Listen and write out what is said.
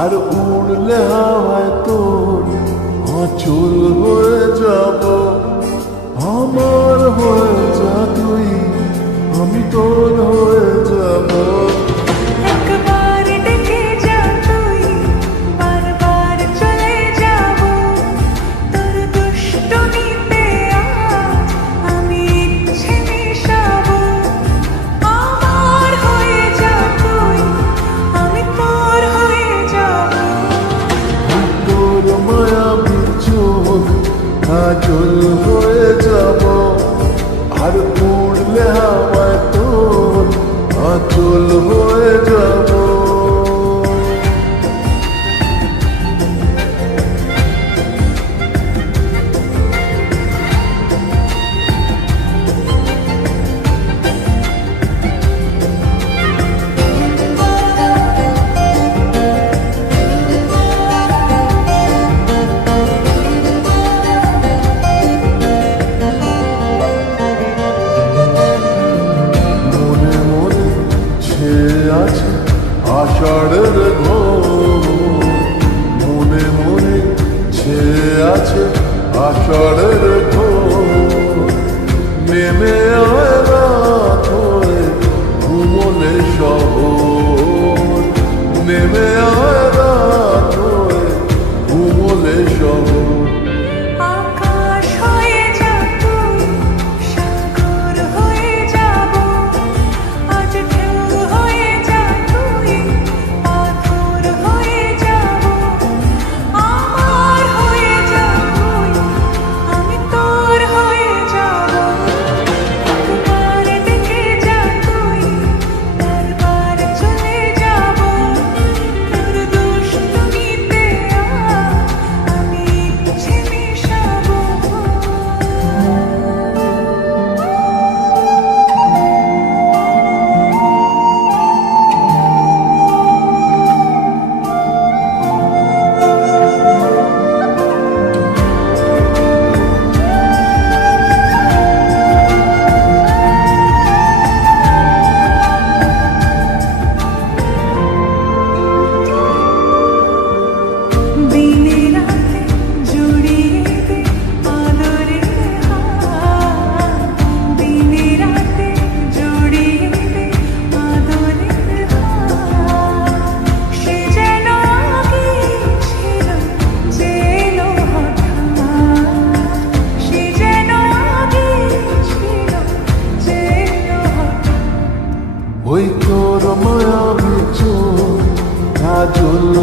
আর উড়লে হাওয়ায় তোর আঁচল হয়ে যাব। আমার হয়ে যা তুই, আমি তোর হয়ে যাব। একবার ডেকে যা তুই, বারবার চলে যাব। তোর দুষ্টুমিতে আজ আমি ইচ্ছে মিশাবো। আমার হয়ে যা তুই, আমি তোর হয়ে যাব। তোর মায়াবী চোখ কাজল হয়ে যাব। আর উড়লে হাওয়ায় তোর আঁচল হয়ে যাব। আছে আষাঢ়ের ঘোর, মনে মনে ছেয়ে আছে আষাঢ়ের ঘোর। নেমে আয় রাত হয়ে ঘুমলে শহর, নেমে আয় রাত হয়ে ঘুমলে শহর। আকাশ হয়ে যা তুই, সাগর হয়ে যাব। আজ ঢেউ হয়ে যা তুই, পাথর হয়ে যাব। আমার হয়ে যা তুই, আমি তোর হয়ে যাব। একবার ডেকে যা তুই, বারবার চলে যাব। তোর দুষ্টুমিতে আজ আমি ইচ্ছে মিশাবো। দিনে রাতে জড়িয়ে দে আদরের হাত। দিনে রাতে জড়িয়ে দে আদরের হাত। সে যেন আগে ছিল, যে এলো হঠাৎ। সে যেন আগে ছিল, যে এলো হঠাৎ। ওই তোর মায়াবী চোখ কাজল